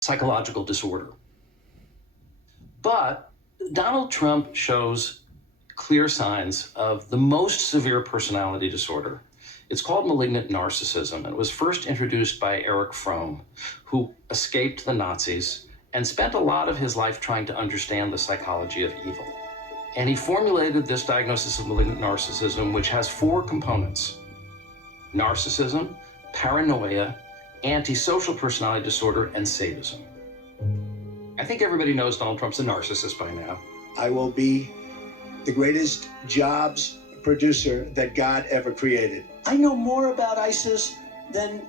psychological disorder. But Donald Trump shows clear signs of the most severe personality disorder. It's called malignant narcissism, and it was first introduced by Erich Fromm, who escaped the Nazis and spent a lot of his life trying to understand the psychology of evil. And he formulated this diagnosis of malignant narcissism, which has 4 components: narcissism, paranoia, antisocial personality disorder, and sadism. I think everybody knows Donald Trump's a narcissist by now. I will be the greatest jobs producer that God ever created. I know more about ISIS than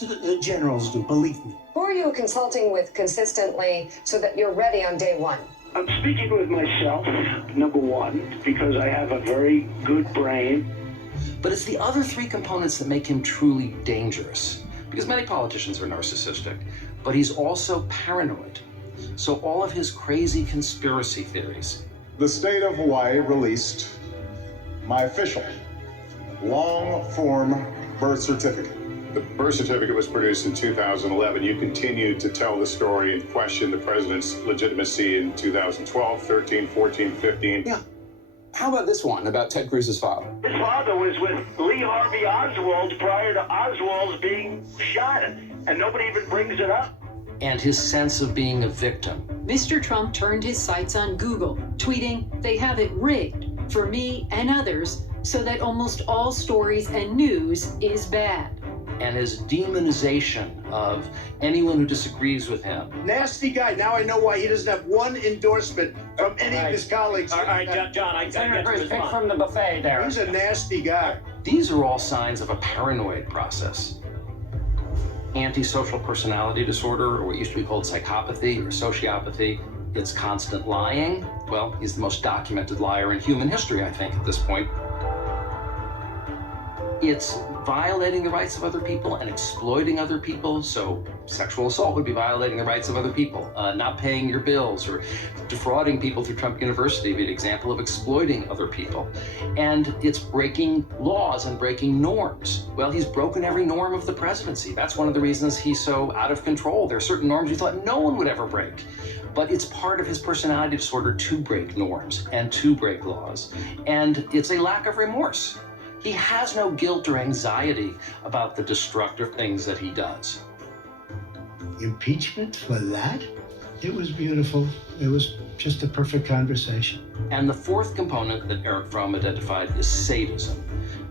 the generals do, believe me. Who are you consulting with consistently so that you're ready on day one? I'm speaking with myself, number one, because I have a very good brain. But it's the other 3 components that make him truly dangerous. Because many politicians are narcissistic, but he's also paranoid. So all of his crazy conspiracy theories. The state of Hawaii released my official long-form birth certificate. The birth certificate was produced in 2011. You continued to tell the story and question the president's legitimacy in 2012, 13, 14, 15. Yeah. How about this one about Ted Cruz's father? His father was with Lee Harvey Oswald prior to Oswald being shot, and nobody even brings it up. And his sense of being a victim. Mr. Trump turned his sights on Google, tweeting, "They have it rigged for me and others so that almost all stories and news is bad." And his demonization of anyone who disagrees with him. Nasty guy. Now I know why he doesn't have one endorsement from any of his colleagues. All right, John, I get to Pick from the buffet there. He's a nasty guy. These are all signs of a paranoid process. Antisocial personality disorder, or what used to be called psychopathy or sociopathy. It's constant lying. Well, he's the most documented liar in human history, I think, at this point. It's violating the rights of other people and exploiting other people. So sexual assault would be violating the rights of other people. Not paying your bills or defrauding people through Trump University would be an example of exploiting other people. And it's breaking laws and breaking norms. Well, he's broken every norm of the presidency. That's one of the reasons he's so out of control. There are certain norms you thought no one would ever break. But it's part of his personality disorder to break norms and to break laws. And it's a lack of remorse. He has no guilt or anxiety about the destructive things that he does. Impeachment for that? It was beautiful. It was just a perfect conversation. And the 4th component that Erich Fromm identified is sadism.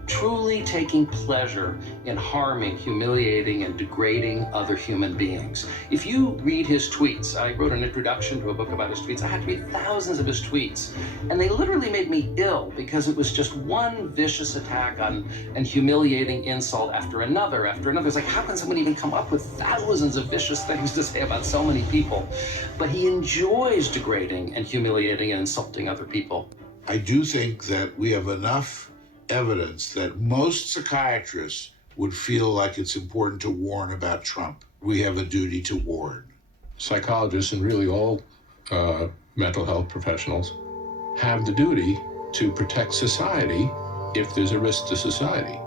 Truly taking pleasure in harming, humiliating, and degrading other human beings. If you read his tweets, I wrote an introduction to a book about his tweets. I had to read thousands of his tweets, and they literally made me ill because it was just one vicious attack on and humiliating insult after another. It's like, how can someone even come up with thousands of vicious things to say about so many people? But he enjoys degrading and humiliating and insulting other people. I do think that we have enough evidence that most psychiatrists would feel like it's important to warn about Trump. We have a duty to warn. Psychologists and really all mental health professionals have the duty to protect society if there's a risk to society.